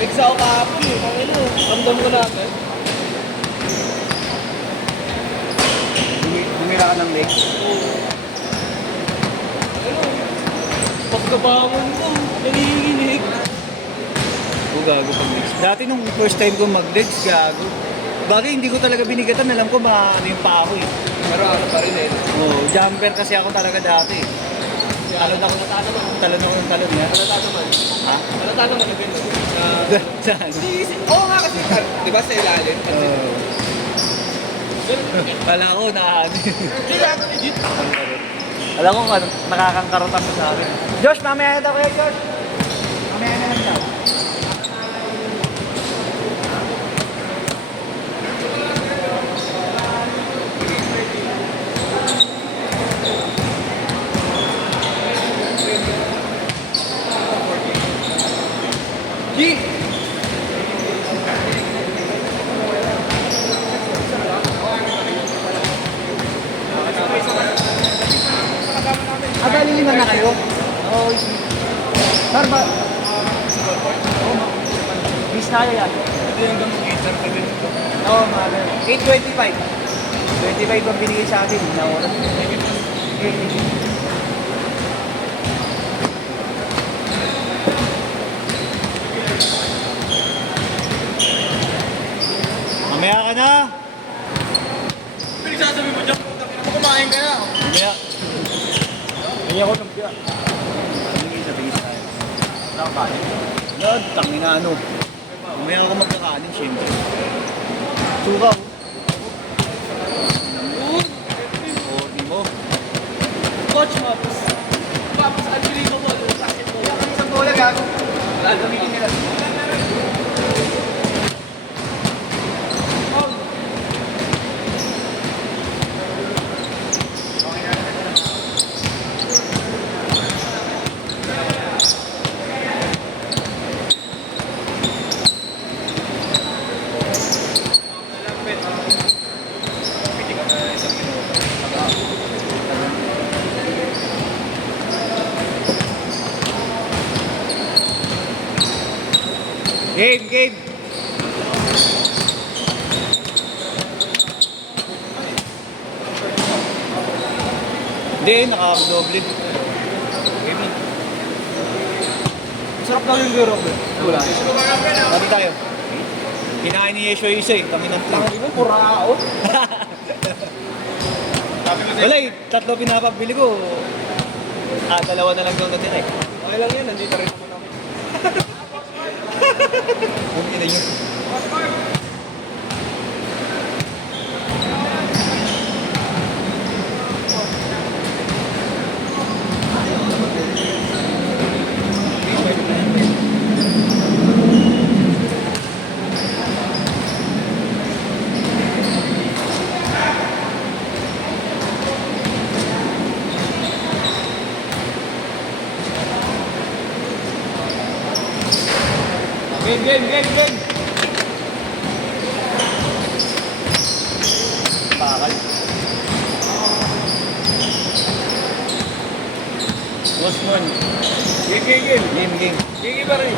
Nag-fix ako kahapon eh. Ano, ramdam ko na agad. Bumira ka ng legs. Ano, pagkabangon ko, nanginginig. O gago pag legs. Dati nung first time ko mag-legs, gago. Bagay hindi ko talaga binigatan, alam ko ano yung pa ako eh. Pero ano pa rin eh. Oh, jumper kasi ako talaga dati. Talon ako natalo man. Talon ako ng talon yan. Natalo man. Ha? Natalo man na gano'n. Saan? Oo nga kasi, di ba sa ilalim? Oh. Kala ko na ano. Kailangan legit. Alam ko nakakangkarotan mo sa akin. Josh, mamaya na daw kayo, Josh. Mamaya na lang daw. G! Liliman na kayo? Oo. Sir, ba? Bis na kayo yan? Ito yung gamang guitar pa din ito. Oo, mahal. 825. 25 ang binigay sa akin. Na oras. Mamaya ka na. Pinagsasabi mo dyan, kumain ka na. Mamaya. Hindi ako nagbiya. Hindi sa bigis tayo. Wala kang kanin. Lord, tangin na ano. Mamaya ako magkakanin, syempre. Suka. Oh, di mo. Coach Mops. Mops, unbelievable. Bakit mo? Isang bola gago. Wala, gamitin nila. Game. Hindi, naka-doble. Game yun. Masarap daw yung garo. Wala. Dati tayo. Kinain ni Yesho isa eh. Kami ng Tangan mo, purao. Wala eh. Tatlo pinapabili ko. Dalawa na lang daw natira eh. Okay lang yan, nandito rin naman ako. Huwag nila yun. Game. Bakal. Boss Mon. Game. Game. Game pa rin.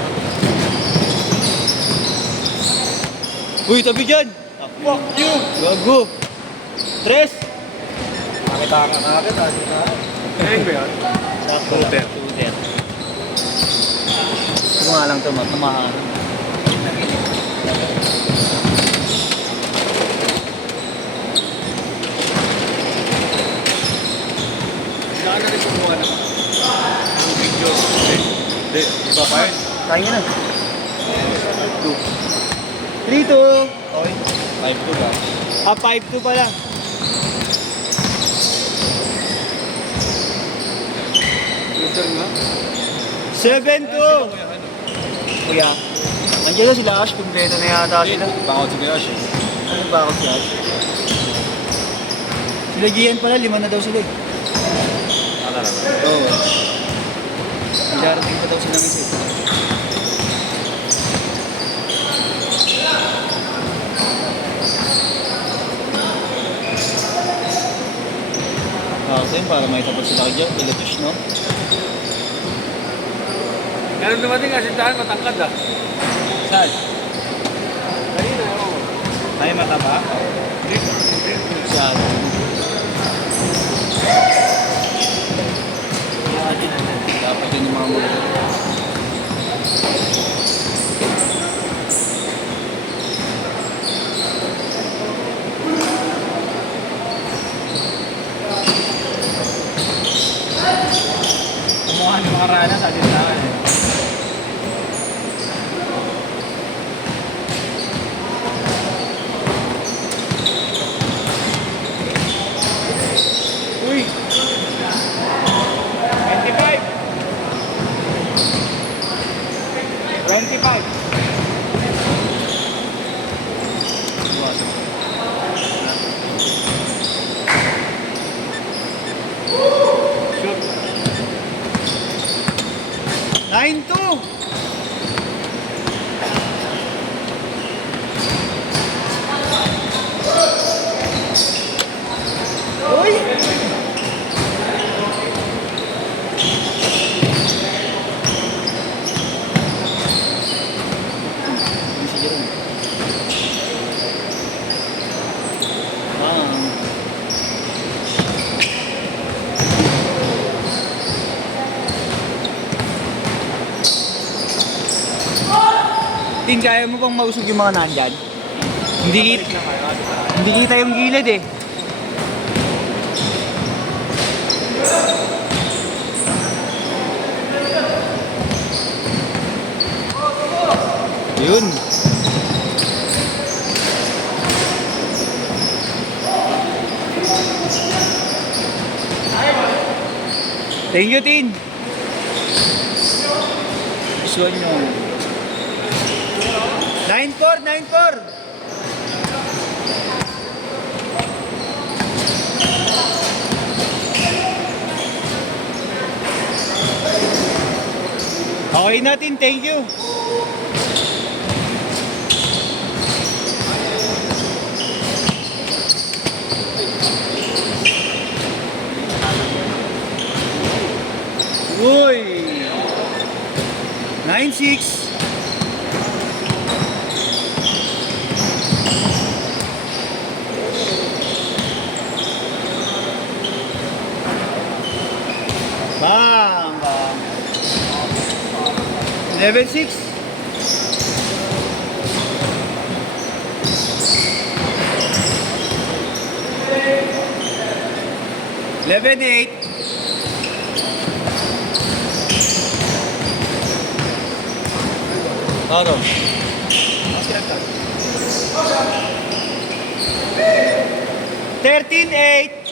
Uy, tabi dyan! Fuck you! Gago! Tres! Nakita ka agad, Game ba yan? Sakto lang. Shooter. Ito nga lang ito, matumahan. Saan na rin kumuha naman? Ang video. Hindi, iba pa yun. Kaya na. 3-2. Okay. 5-2 ba? 5-2 pa lang. Shooter nga. 7-2. Kuya, nandiyan na sila Ash, kumpleto na yata sila. Bakit si Kuya Ash? Ano ba ako si Ash? Sila Gian pala, 5 na daw sila eh. Oo. Darating pa daw sila ng isa. So yun, para may tapos sila dyan, Pilitish, no? Meron dumating kasi dahil matangkad ah. Saan? Kanina yun. Ay, mataba? Saan? Dapat yun yung mga mga. Kumuha ng mga rana sa atin na eh. Uy! 25! 25! Shoot! 9-2! Uy! Tin, kaya mo bang mausog yung mga nandyan? Hindi kita yung gilid eh. Yun. Thank you, Tin. Gusto nyo. 9-4, 9-4. Okay natin, thank you. Uy! 9-6. Bang! Bang! 11-6. Eleven eight. Taro. 13-8.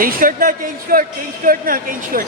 Change short na, change short, change short na, change short.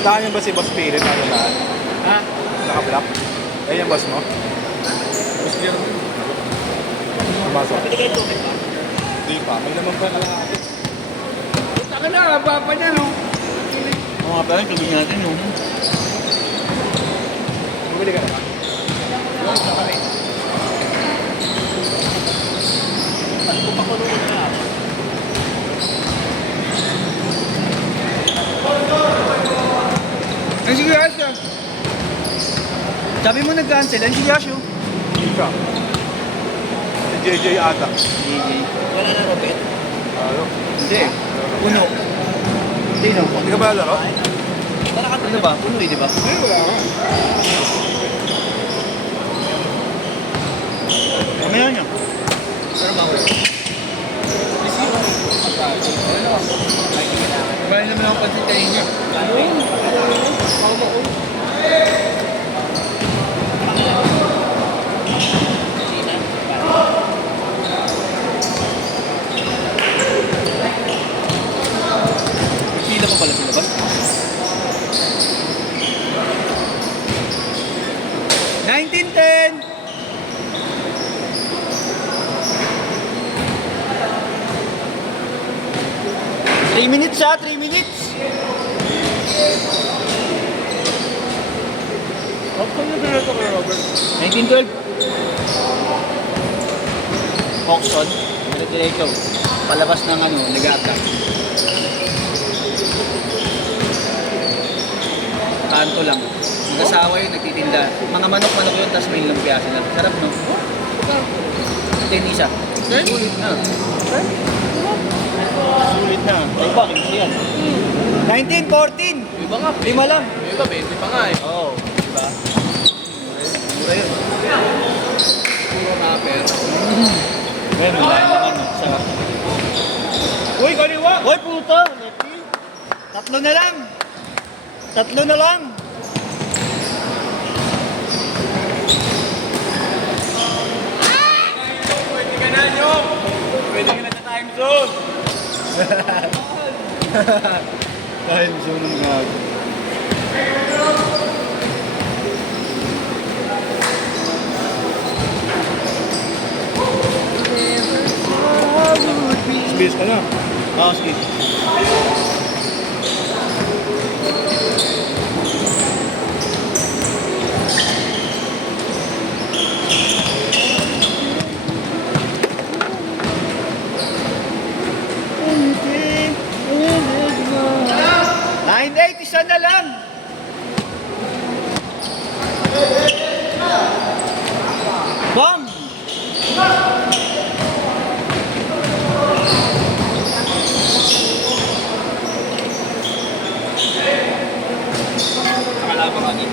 Saan yung ba si Boss Pirit na lahat? Ha? Naka-block? Ayun yung boss mo? Mas clear mo. Pumasok. Pwede kayo tubig ba? Hindi pa. May naman pa kalahati. Taka na, papa niya, no? Oo nga pala, tubig natin yung... Bumili ka na ba? Yung isa kami. Pati ko pakulungan na. Ay, sige, Asya. Sabi mo nag-cancel, ang sige Asyo. Isa. Si JJ ata. Wala na Robert? Ano? Hindi. Puno. Hindi no. Hindi ka ba laro? Ano ba? Puno eh, di ba? Ay, wala ka. Mamaya niya. Pero ba ako? Bali naman ako pansin kayo niya. Pila pa pala sa labas. 1910! Three minutes siya, 3 minutes! Saan yung dito kay Robert? 1912. Auction. Diretso. Palabas ng ano, nag-aaka. Kanto lang. Mag-asawa yun, nagtitinda. Mga manok-manok yun, tapos may lumpia sila. Sarap, no? Ito yung isa. Sulit na. Sulit na. Ay ba, kinsi yan. 1914! Iba nga, Lima lang. Iba, 20 pa nga eh. Oo. Diba? Mura yun. Puro nga, pero. Ngayon, wala naman. Sarap. Uy, kaliwa! Hoy, puta! Lefty! Tatlo na lang! Tatlo na lang! Pwede ka na, Nyong! Pwede ka na sa time zone! Time zone ng gago. Space ka na. Oo, sige. Nine eight, isa na lang. Bang! Nakalabang ka din.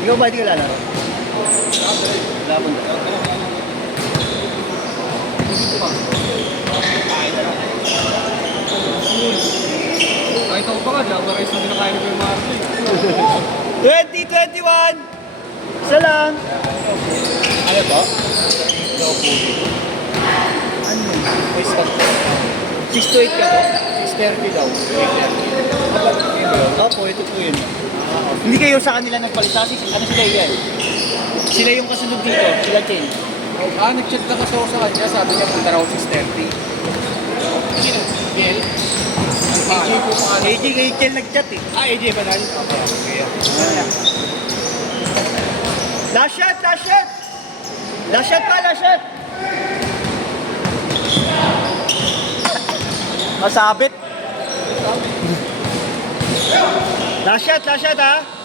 Ikaw ba di ka lalaro? Labon ka. Kahit ako pa nga, Java Rice na kinakain ko yung Marley. 2021! Isa lang. Ano to? Ano yun? 6 to 8 ka to? 6:30 daw. 8:30. Opo, ito po yun. Hindi kayo sa kanila nagpalita. Ano sila yan? Sila yung kasunod dito. Sila Chen. Nag-chat lang kasi ako sa kanya. Sabi niya, punta raw 6:30. Sino? Biel? AJ po mga AJ kay Chen nag-chat eh. AJ ba na? Okay. Last shot! Last shot! Last shot pa! Last shot! Masabit! Last shot ha!